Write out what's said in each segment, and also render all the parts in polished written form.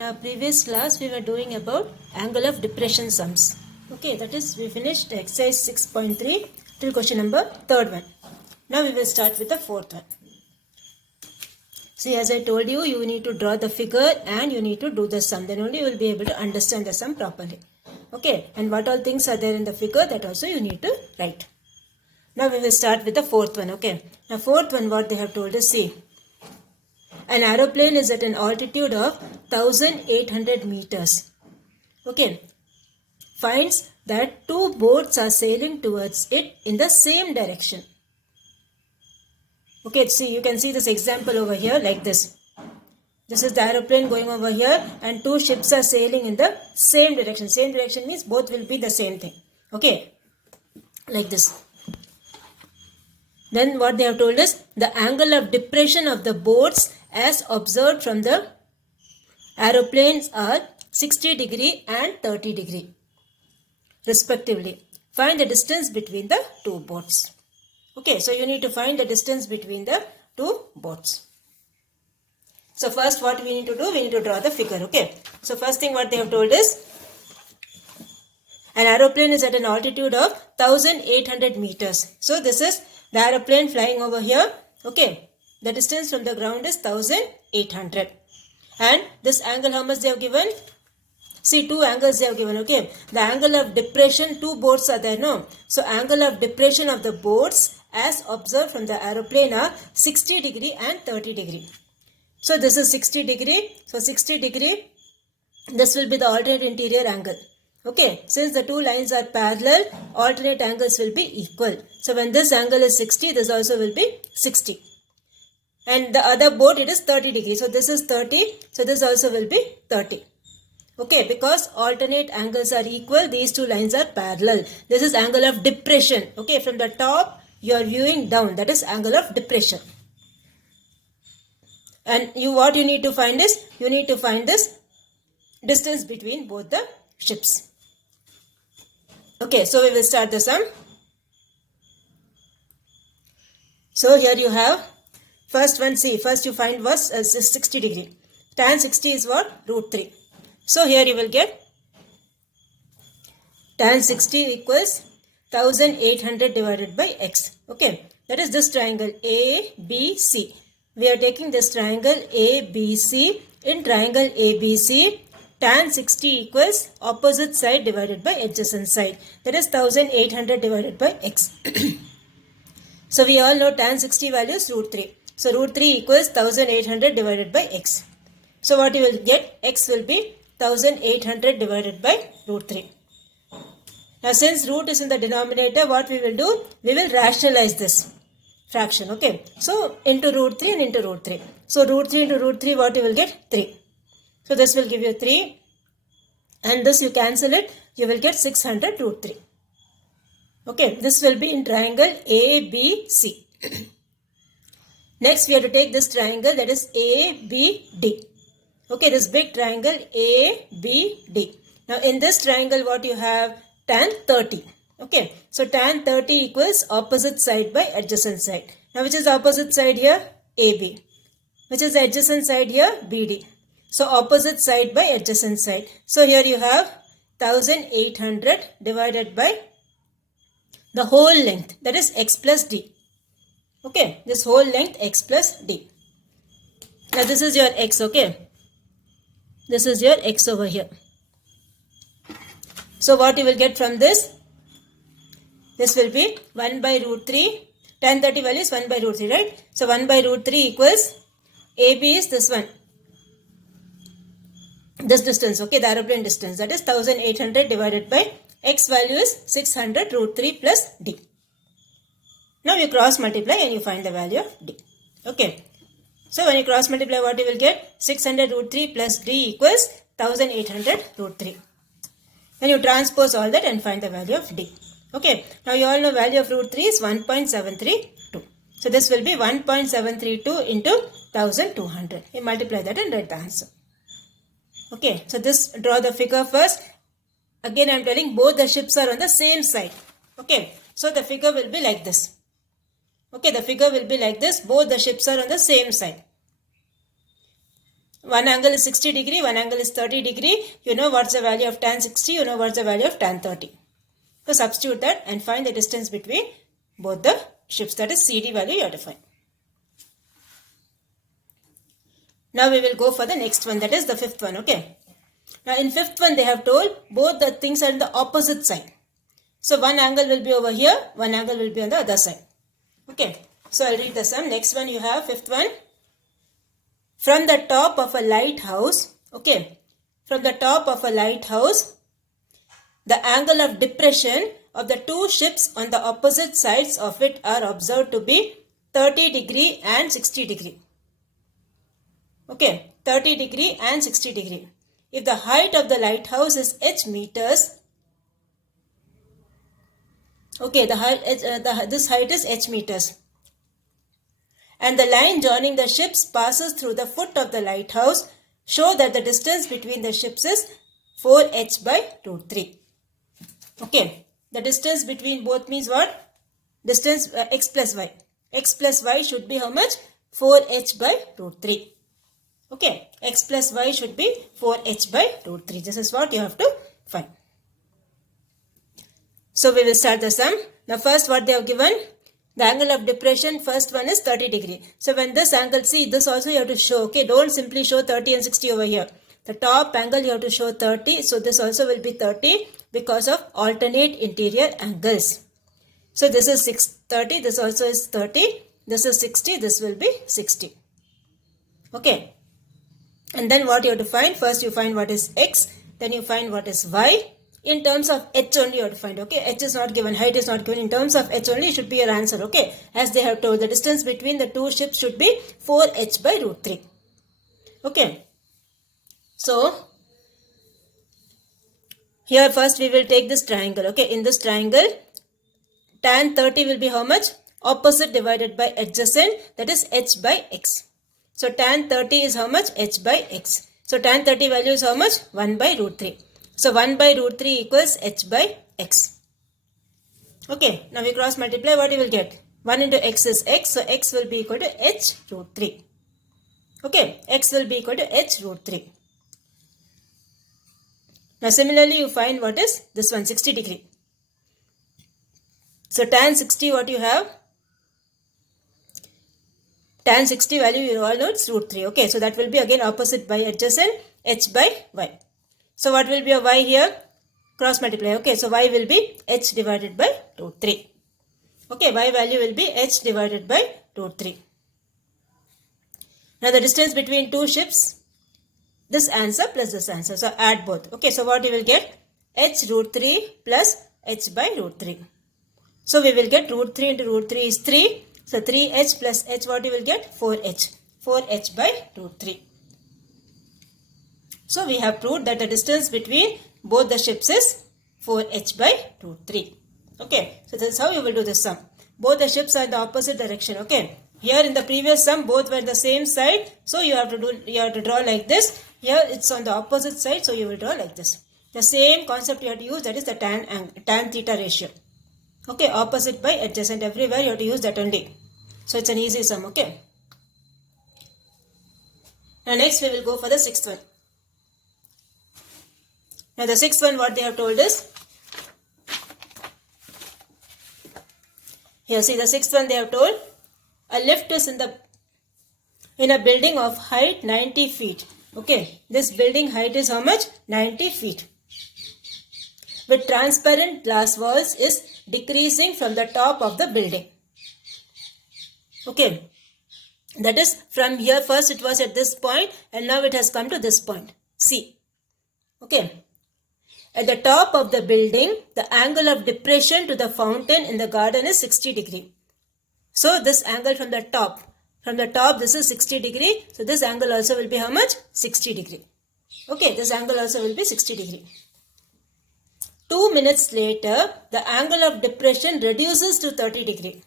In our previous class, we were doing about angle of depression sums. Okay, that is, we finished exercise 6.3 till question number third one. Now we will start with the fourth one. See, as I told you, you need to draw the figure and you need to do the sum. Then only you will be able to understand the sum properly. Okay, and what all things are there in the figure, that also you need to write. Now we will start with the fourth one. Okay, now fourth one, what they have told us, see. An aeroplane is at an altitude of 1800 meters. Okay. Finds that two boats are sailing towards it in the same direction. Okay, see, you can see this example over here like this. This is the aeroplane going over here and two ships are sailing in the same direction. Same direction means both will be the same thing. Okay, like this. Then what they have told us, the angle of depression of the boats as observed from the aeroplanes are 60 degree and 30 degree respectively. Find the distance between the two boats. Okay, so you need to find the distance between the two boats. So first what we need to do, we need to draw the figure. Okay, so first thing what they have told is, an aeroplane is at an altitude of 1800 meters. So this is the aeroplane flying over here. Okay. The distance from the ground is 1800. And this angle, how much they have given? See, two angles they have given, okay. The angle of depression, two boats are there, no? So, angle of depression of the boats as observed from the aeroplane are 60 degree and 30 degree. So, this is 60 degree. So, 60 degree, this will be the alternate interior angle. Okay, since the two lines are parallel, alternate angles will be equal. So, when this angle is 60, this also will be 60. And the other boat, it is 30 degrees. So, this is 30. So, this also will be 30. Okay, because alternate angles are equal, these two lines are parallel. This is angle of depression. Okay, from the top, you are viewing down. That is angle of depression. And what you need to find is, you need to find this distance between both the ships. Okay, so we will start the sum. So, here you have first one, see, first you find was 60 degree. Tan 60 is what? Root 3. So here you will get tan 60 equals 1800 divided by x. Okay, that is this triangle ABC. We are taking this triangle ABC. In triangle ABC, tan 60 equals opposite side divided by adjacent side. That is 1800 divided by x. So we all know tan 60 value is root 3. So, root 3 equals 1800 divided by x. So, what you will get? X will be 1800 divided by root 3. Now, since root is in the denominator, what we will do? We will rationalize this fraction. Okay. So, into root 3 and into root 3. So, root 3 into root 3, what you will get? 3. So, this will give you 3. And this you cancel it. You will get 600 root 3. Okay. This will be in triangle ABC. Next, we have to take this triangle, that is ABD. Okay, this big triangle ABD. Now, in this triangle, what you have? Tan 30. Okay, so tan 30 equals opposite side by adjacent side. Now, which is opposite side here? AB. Which is adjacent side here? BD. So, opposite side by adjacent side. So, here you have 1800 divided by the whole length, that is x plus d. Okay, this whole length x plus d. Now this is your x, okay. This is your x over here. So what you will get from this? This will be 1 by root 3. Tan 30 value is 1 by root 3, right? So 1 by root 3 equals AB is this one. This distance, okay, the aeroplane distance. That is 1800 divided by x value is 600 root 3 plus d. Now you cross multiply and you find the value of d. Okay. So when you cross multiply, what you will get? 600 root 3 plus d equals 1800 root 3. Then you transpose all that and find the value of d. Okay. Now you all know value of root 3 is 1.732. So this will be 1.732 into 1200. You multiply that and write the answer. Okay. So this, draw the figure first. Again I am telling both the ships are on the same side. Okay. So the figure will be like this. Okay, the figure will be like this. Both the ships are on the same side. one angle is 60 degree, one angle is 30 degree. You know what's the value of tan 60, you know what's the value of tan 30. So substitute that and find the distance between both the ships, that is CD value you have to find. Now we will go for the next one, that is the fifth one, okay. Now in fifth one they have told both the things are in the opposite side. So one angle will be over here, one angle will be on the other side. Okay, so I'll read the sum. Next one you have, fifth one. From the top of a lighthouse, okay, from the top of a lighthouse, the angle of depression of the two ships on the opposite sides of it are observed to be 30 degree and 60 degree. Okay, 30 degree and 60 degree. If the height of the lighthouse is h meters, okay, this height is h meters, and the line joining the ships passes through the foot of the lighthouse, show that the distance between the ships is 4h by root 3. Okay, the distance between both means what? Distance x plus y. X plus y should be how much? 4h by root 3. Okay, x plus y should be 4h by root 3. This is what you have to find. So we will start the sum. Now first what they have given? The angle of depression, first one is 30 degree. So when this angle, see this also you have to show. Okay, don't simply show 30 and 60 over here. The top angle you have to show 30. So this also will be 30 because of alternate interior angles. So this is 30, this also is 30. This is 60, this will be 60. Okay. And then what you have to find? First you find what is x, then you find what is y. In terms of h only you have to find, okay. H is not given, height is not given. In terms of h only should be your answer, okay. As they have told, the distance between the two ships should be 4h by root 3. Okay. So, here first we will take this triangle, okay. In this triangle, tan 30 will be how much? Opposite divided by adjacent, that is h by x. So, tan 30 is how much? H by x. So, tan 30 value is how much? 1 by root 3. So, 1 by root 3 equals h by x. Okay, now we cross multiply, what you will get? 1 into x is x, so x will be equal to h root 3. Okay, x will be equal to h root 3. Now, similarly, you find what is this one, 60 degree. So, tan 60, what you have? Tan 60 value, you all know it's root 3. Okay, so that will be again opposite by adjacent, h by y. So what will be a y here? Cross multiply. Okay, so y will be h divided by root 3. Okay, y value will be h divided by root 3. Now the distance between two ships, this answer plus this answer. So add both. Okay, so what you will get? H root 3 plus h by root 3. So we will get root 3 into root 3 is 3. So 3h plus h, what you will get? 4h. 4h by root 3. So we have proved that the distance between both the ships is 4h by root 3. Okay, so this is how you will do this sum. Both the ships are in the opposite direction. Okay, here in the previous sum both were the same side, so you have to draw like this. Here it's on the opposite side, so you will draw like this. The same concept you have to use, that is the tan theta ratio. Okay, opposite by adjacent, everywhere you have to use that only. So it's an easy sum. Okay. Now next we will go for the sixth one. Now the sixth one, what they have told is, here see the sixth one they have told, a lift is in a building of height 90 feet. Okay, this building height is how much? 90 feet. With transparent glass walls is decreasing from the top of the building. Okay, that is from here first it was at this point and now it has come to this point. See. Okay. At the top of the building, the angle of depression to the fountain in the garden is 60 degree. So this angle from the top this is 60 degree. So this angle also will be how much? 60 degree. Okay, this angle also will be 60 degree. 2 minutes later, the angle of depression reduces to 30 degree.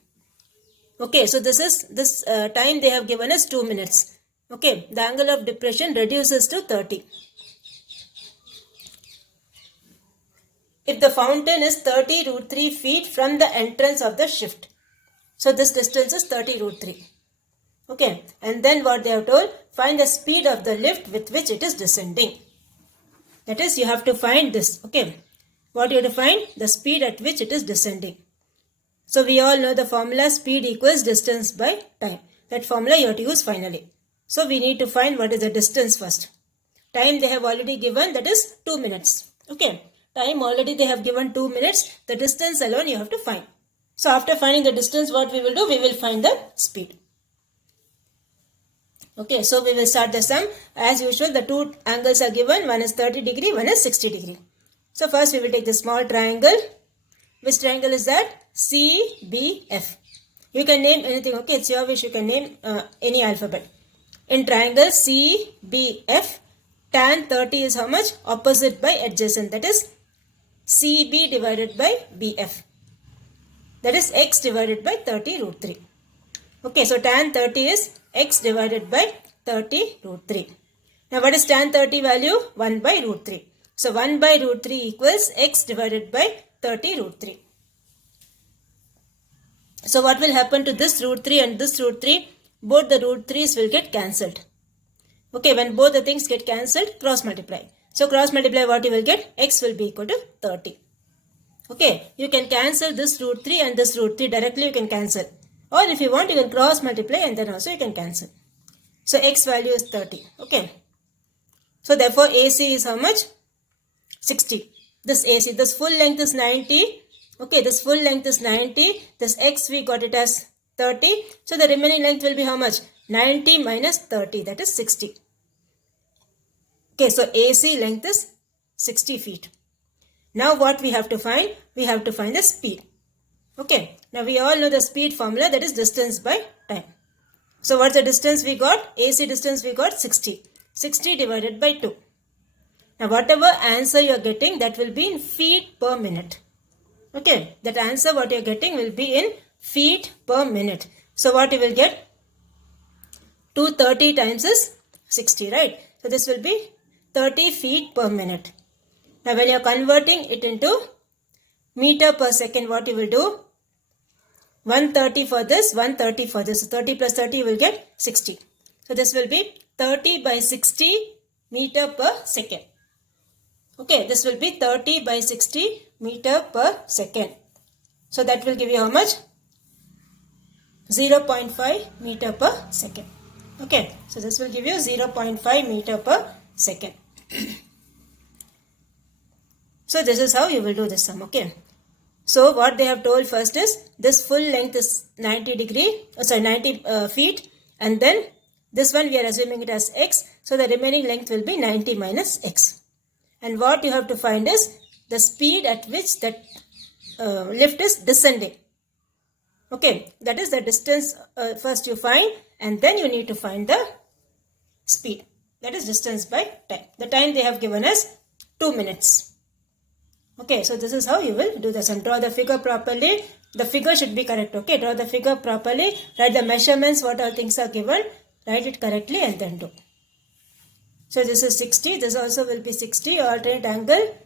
Okay, so this time they have given us 2 minutes. Okay, the angle of depression reduces to 30. If the fountain is 30 root 3 feet from the entrance of the shift. So this distance is 30 root 3. Okay, and then what they have told, find the speed of the lift with which it is descending. That is, you have to find this. Okay. What you have to find? The speed at which it is descending. So we all know the formula, speed equals distance by time. That formula you have to use finally. So we need to find what is the distance first. Time they have already given, that is 2 minutes. Okay. Time already they have given 2 minutes. The distance alone you have to find. So after finding the distance, what we will do? We will find the speed. Okay, so we will start the sum. As usual, the two angles are given. One is 30 degree, one is 60 degree. So first we will take the small triangle. Which triangle is that? CBF. You can name anything. Okay, it's your wish. You can name any alphabet. In triangle CBF, tan 30 is how much? Opposite by adjacent. That is CB divided by BF. That is x divided by 30 root 3. Okay, so tan 30 is x divided by 30 root 3. Now what is tan 30 value? 1 by root 3. So 1 by root 3 equals x divided by 30 root 3. So what will happen to this root 3 and this root 3? Both the root 3's will get cancelled. Okay, when both the things get cancelled, cross multiply. So cross multiply, what you will get? X will be equal to 30. Okay, you can cancel this root 3 and this root 3 directly you can cancel. Or if you want, you can cross multiply and then also you can cancel. So x value is 30. Okay. So therefore AC is how much? 60. This AC, this full length is 90. Okay, this full length is 90. This x we got it as 30. So the remaining length will be how much? 90 minus 30, that is 60. Okay, so AC length is 60 feet. Now what we have to find? We have to find the speed. Okay, now we all know the speed formula, that is distance by time. So what's the distance we got? AC distance we got 60. 60 divided by 2. Now whatever answer you are getting, that will be in feet per minute. Okay, that answer what you are getting will be in feet per minute. So what you will get? 230 times is 60, right? So this will be 30 feet per minute. Now when you are converting it into meter per second, what you will do? 130 for this, 130 for this. So 30 plus 30 you will get 60. So this will be 30 by 60 meter per second. Okay, this will be 30 by 60 meter per second. So that will give you how much? 0.5 meter per second. Okay, so this will give you 0.5 meter per second. So this is how you will do this sum. Okay. So what they have told first is this full length is 90 feet, and then this one we are assuming it as x. So the remaining length will be 90 minus x. And what you have to find is the speed at which that lift is descending. Okay, that is the distance first you find, and then you need to find the speed. That is distance by time. The time they have given us 2 minutes. Okay, so this is how you will do this and draw the figure properly. The figure should be correct. Okay, draw the figure properly. Write the measurements, what all things are given. Write it correctly and then do. So this is 60. This also will be 60. Alternate angle.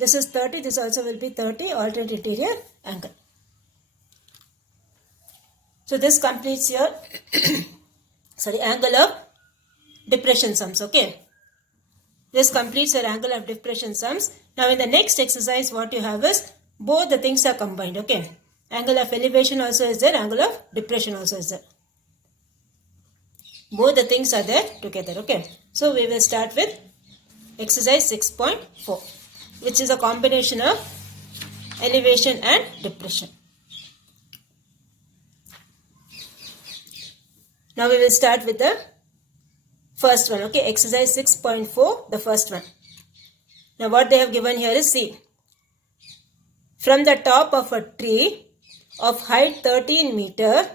This is 30. This also will be 30. Alternate interior angle. So this completes your angle of depression sums. Okay. This completes your angle of depression sums. Now in the next exercise what you have is both the things are combined. Okay. Angle of elevation also is there. Angle of depression also is there. Both the things are there together. Okay. So we will start with exercise 6.4, which is a combination of elevation and depression. Now we will start with the first one. Okay, exercise 6.4, the first one. Now what they have given here is, see, from the top of a tree of height 13 meter.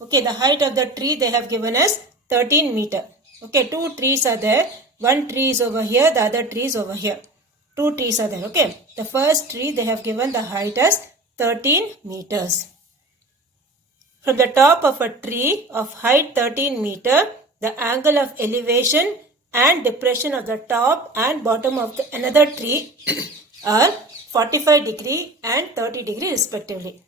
Okay, the height of the tree they have given as 13 meter. Okay, two trees are there. One tree is over here, the other tree is over here. Two trees are there. Okay, the first tree they have given the height as 13 meters. From the top of a tree of height 13 meter, the angle of elevation and depression of the top and bottom of another tree are 45 degree and 30 degree respectively.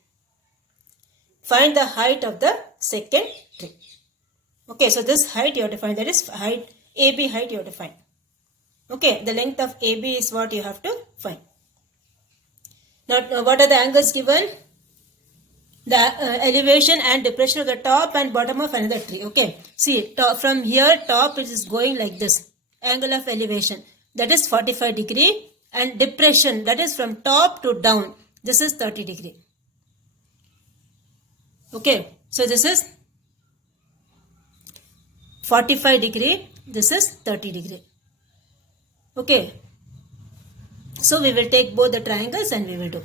Find the height of the second tree. Okay, so this height you have to find, that is height, AB height you have to find. Okay, the length of AB is what you have to find. Now, what are the angles given? The elevation and depression of the top and bottom of another tree. Okay, see, from here top it is going like this. Angle of elevation, that is 45 degree, and depression, that is from top to down, this is 30 degree. Okay, so this is 45 degree, this is 30 degree. Okay, so we will take both the triangles and we will do.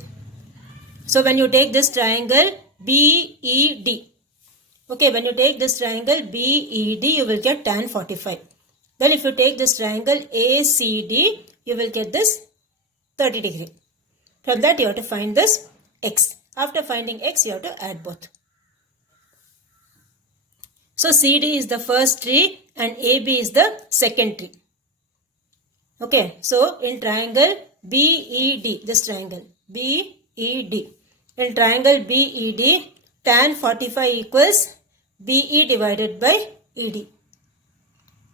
So when you take this triangle BED, okay, when you take this triangle BED, you will get tan 45. Then if you take this triangle ACD, you will get this 30 degree. From that you have to find this X. After finding X, you have to add both. So CD is the first tree and AB is the second tree. Okay, so in triangle BED, this triangle BED. In triangle BED, tan 45 equals BE divided by ED.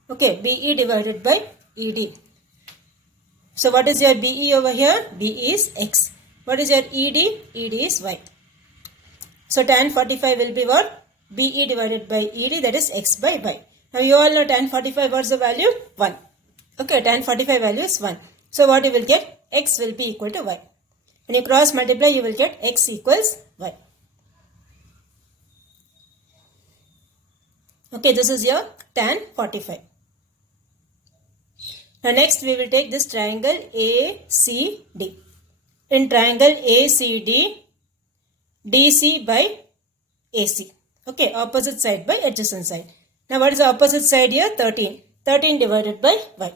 Okay, BE divided by ED. So what is your BE over here? BE is X. What is your ED? ED is Y. So tan 45 will be what? BE divided by ED, that is X by Y. Now you all know tan 45, what's the value? 1. Okay, tan 45 value is 1. So what you will get? X will be equal to Y. When you cross multiply, you will get X equals Y. Okay, this is your tan 45. Now next we will take this triangle ACD. In triangle ACD, DC by AC. Okay, opposite side by adjacent side. Now what is the opposite side here? 13. 13 divided by Y.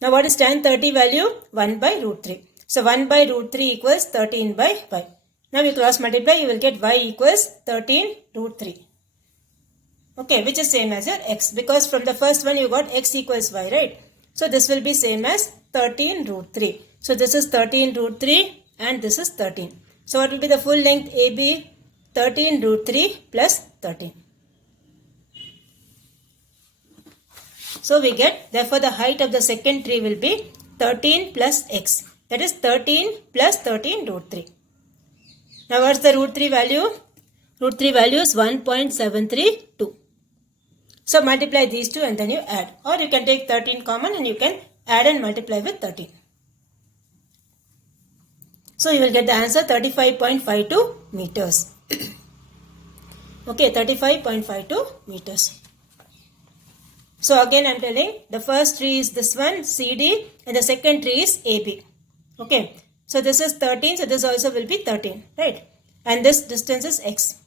Now what is tan 30 value? 1 by root 3. So 1 by root 3 equals 13 by Y. Now you cross multiply, you will get Y equals 13 root 3. Okay, which is same as your X, because from the first one you got X equals Y, right? So this will be same as 13 root 3. So this is 13 root 3 and this is 13. So what will be the full length AB? 13 root 3 plus 13. So we get, therefore the height of the second tree will be 13 plus X. That is 13 plus 13 root 3. Now what's the root 3 value? Root 3 value is 1.732. So multiply these two and then you add. Or you can take 13 common and you can add and multiply with 13. So you will get the answer 35.52 meters. Okay, 35.52 meters. So again I am telling, the first tree is this one, CD, and the second tree is AB. Okay, so this is 13, so this also will be 13, right? And this distance is X.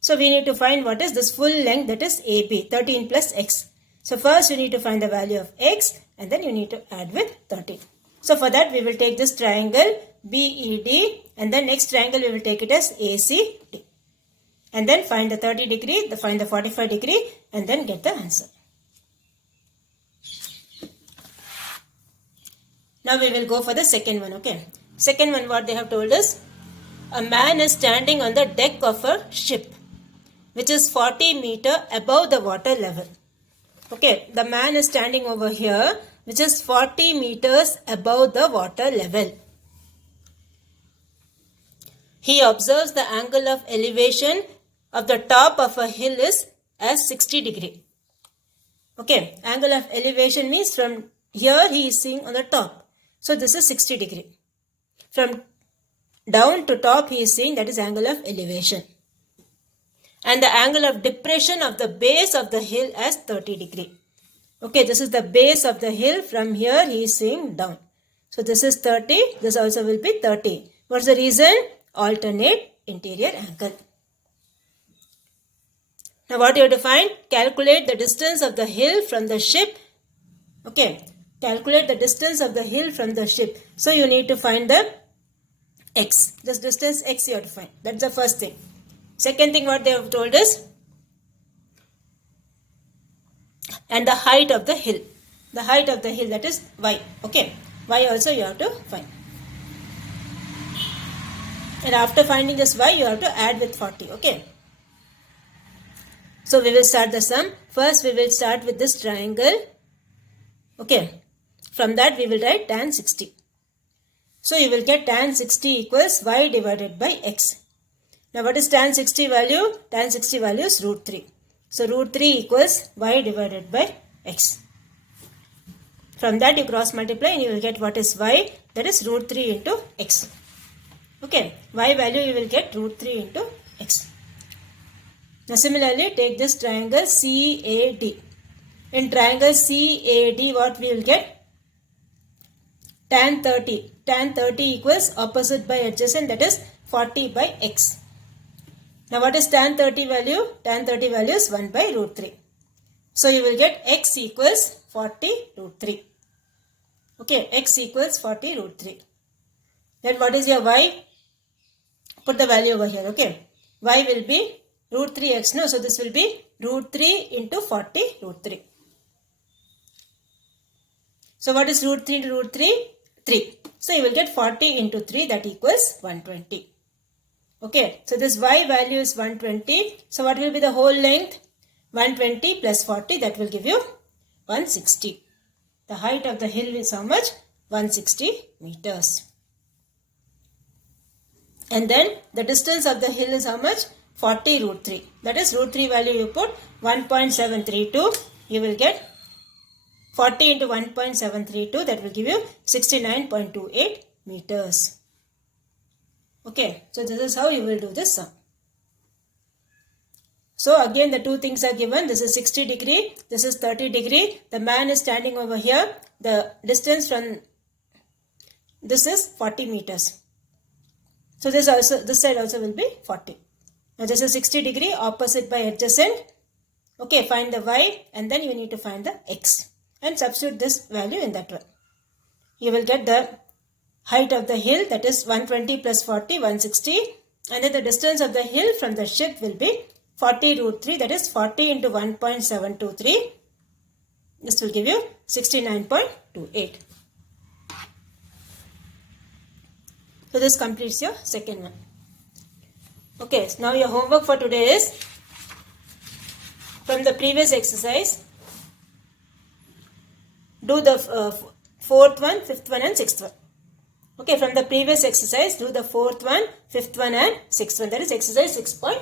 So we need to find what is this full length, that is AB, 13 plus X. So first you need to find the value of X and then you need to add with 13. So for that we will take this triangle BED and then next triangle we will take it as ACD. And then find the 30 degree, find the 45 degree and then get the answer. Now we will go for the second one, okay. Second one, what they have told us, a man is standing on the deck of a ship which is 40 meter above the water level. Okay, the man is standing over here which is 40 meters above the water level. He observes the angle of elevation of the top of a hill is as 60 degree. Okay, angle of elevation means from here he is seeing on the top. So this is 60 degree. From down to top he is seeing, that is angle of elevation. And the angle of depression of the base of the hill as 30 degree. Okay, this is the base of the hill. From here he is seeing down. So this is 30. This also will be 30. What's the reason? Alternate interior angle. Now what you have to find? Calculate the distance of the hill from the ship. Okay, calculate the distance of the hill from the ship. So you need to find the X. This distance X you have to find. That's the first thing. Second thing what they have told us, and the height of the hill. The height of the hill, that is Y. Okay, Y also you have to find. And after finding this Y, you have to add with 40. Okay. So we will start the sum. First we will start with this triangle. Okay. From that we will write tan 60. So you will get tan 60 equals y divided by x. Now what is tan 60 value? Tan 60 value is root 3. So root 3 equals y divided by x. From that you cross multiply and you will get what is y, that is root 3 into x. Okay, y value you will get root 3 into x. Now similarly take this triangle CAD. In triangle CAD what we will get? Tan 30. Tan 30 equals opposite by adjacent, that is 40 by x. Now what is tan 30 value? Tan 30 value is 1 by root 3. So you will get x equals 40 root 3. Okay, x equals 40 root 3. Then what is your y? Put the value over here. Okay, y will be root 3x. No, so this will be root 3 into 40 root 3. So what is root 3 into root 3? 3. So you will get 40 into 3, that equals 120. Okay, so this y value is 120. So what will be the whole length? 120 plus 40, that will give you 160. The height of the hill is how much? 160 meters. And then the distance of the hill is how much? 40 root 3. That is root 3 value you put 1.732. You will get 40 into 1.732, that will give you 69.28 meters. Okay, so this is how you will do this sum. So again the two things are given. This is 60 degree, this is 30 degree. The man is standing over here. The distance from this is 40 meters. So this side also will be 40. Now this is 60 degree, opposite by adjacent. Okay, find the y and then you need to find the x. And substitute this value in that one. You will get the height of the hill, that is 120 plus 40, 160. And then the distance of the hill from the ship will be 40 root 3, that is 40 into 1.723. This will give you 69.28. So this completes your second one. Okay, so now your homework for today is from the previous exercise. Do the fourth one, fifth one and sixth one. Okay, from the previous exercise, do the fourth one, fifth one and sixth one. That is exercise 6.5.